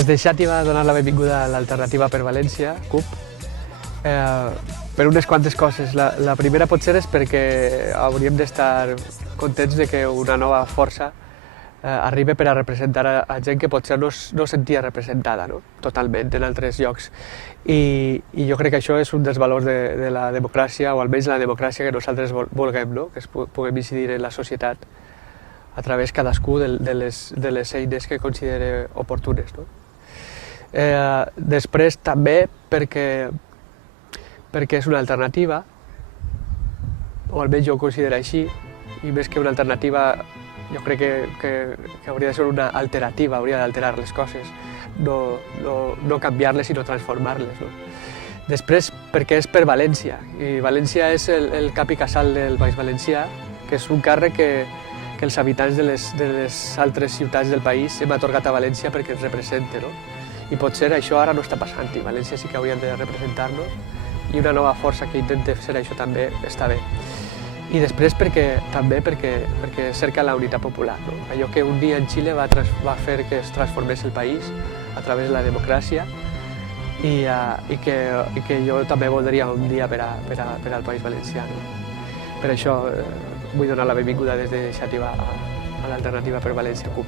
Des de Xàtiva donar la benvinguda a l'Alternativa per València, CUP, per unes quantes coses. La primera potser és perquè hauríem d'estar contents de que una nova força arriba per a representar a gent que potser no sentia representada, no? Totalment en altres llocs. I jo crec que això és un dels valors de la democràcia, o almenys la democràcia que nosaltres vulguem, no? Que puguem incidir en la societat a través cadascú de les eines que considere oportunes, no? Després també perquè és una alternativa, o almenys jo ho considero així, i més que una alternativa jo crec que hauria de ser una alterativa, hauria d'alterar les coses, no canviar-les sinó transformar-les, no? Després perquè és per València, i València és el cap i casal del Baix Valencià, que és un càrrec que els habitants de les altres ciutats del país hem atorgat a València perquè ens representa, no? I potser això ara no està passant, i València sí que hauria de representar-nos, i una nova força que intenta fer això també està bé. I després també perquè cerca la unitat popular, no? Allò que un dia en Xile va fer que es transformés el país a través de la democràcia i que jo també voldria un dia per al País Valencià, no? Per això vull donar la benvinguda des de Xàtiva a l'Alternativa per València CUP.